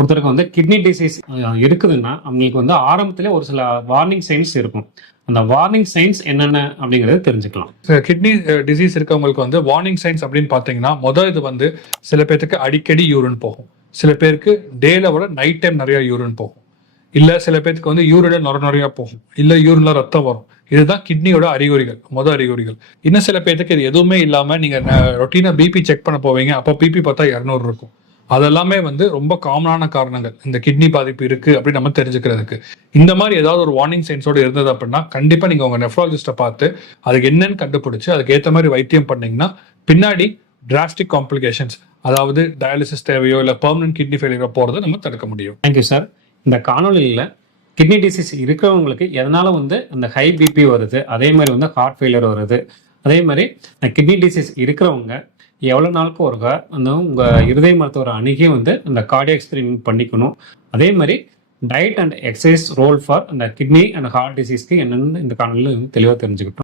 ஒருத்தருக்கு வந்து kidney disease இருக்குதுன்னா அவங்களுக்கு வந்து ஆரம்பத்திலே ஒரு சில வார்னிங் சைன்ஸ் இருக்கும். அந்த வார்னிங் சைன்ஸ் என்னென்ன அப்படிங்கறத தெரிஞ்சுக்கலாம். கிட்னி டிசீஸ் இருக்கவங்களுக்கு வந்து வார்னிங் சைன்ஸ் அப்படின்னு பாத்தீங்கன்னா, இது வந்து சில பேருக்கு அடிக்கடி யூரின் போகும், சில பேருக்கு டேல விட நைட் டைம் நிறைய யூரின் போகும், இல்ல சில பேருக்கு வந்து யூரின் நிறைய போகும், இல்ல யூரின்ல ரத்தம் வரும். இதுதான் கிட்னியோட அறிகுறிகள், அறிகுறிகள். இன்னும் சில பேருக்கு இது எதுவுமே இல்லாம நீங்க ரொட்டீனா பிபி செக் பண்ண போவீங்க, அப்போ பிபி பார்த்தா 200 இருக்கும். அதெல்லாமே வந்து ரொம்ப காமனான காரணங்கள் இந்த கிட்னி பாதிப்பு இருக்கு அப்படின்னு நம்ம தெரிஞ்சுக்கிறதுக்கு. இந்த மாதிரி ஏதாவது ஒரு வார்னிங் சைன்ஸோட இருந்தது அப்படின்னா கண்டிப்பா நீங்க உங்க நெஃப்ராலஜிஸ்ட பார்த்து அதுக்கு என்னன்னு கண்டுபிடிச்சு அதுக்கு ஏற்ற மாதிரி வைத்தியம் பண்ணீங்கன்னா பின்னாடி டிராஸ்டிக் காம்ப்ளிகேஷன்ஸ், அதாவது டயாலிசிஸ் தேவையோ இல்ல பெர்மனன்ட் கிட்னி ஃபெயிலியரோ போறதை நம்ம தடுக்க முடியும். Thank you sir. இந்த காணொலியில் கிட்னி டிசீஸ் இருக்கிறவங்களுக்கு எதனால வந்து அந்த ஹை பிபி வருது, அதே மாதிரி வந்து ஹார்ட் ஃபெயிலியர் வருது, அதே மாதிரி கிட்னி டிசீஸ் இருக்கிறவங்க எவ்வளோ நாளுக்கு ஒருக்கா அந்த உங்கள் இருதய மருத்துவரை அணுகி வந்து அந்த கார்டியாக் ஸ்கிரீனிங் பண்ணிக்கணும். அதே மாதிரி diet and exercise role for அந்த கிட்னி அண்ட் ஹார்ட் டிசீஸ்க்கு என்னென்னு இந்த காணொலியில் தெளிவாக தெரிஞ்சுக்கிட்டோம்.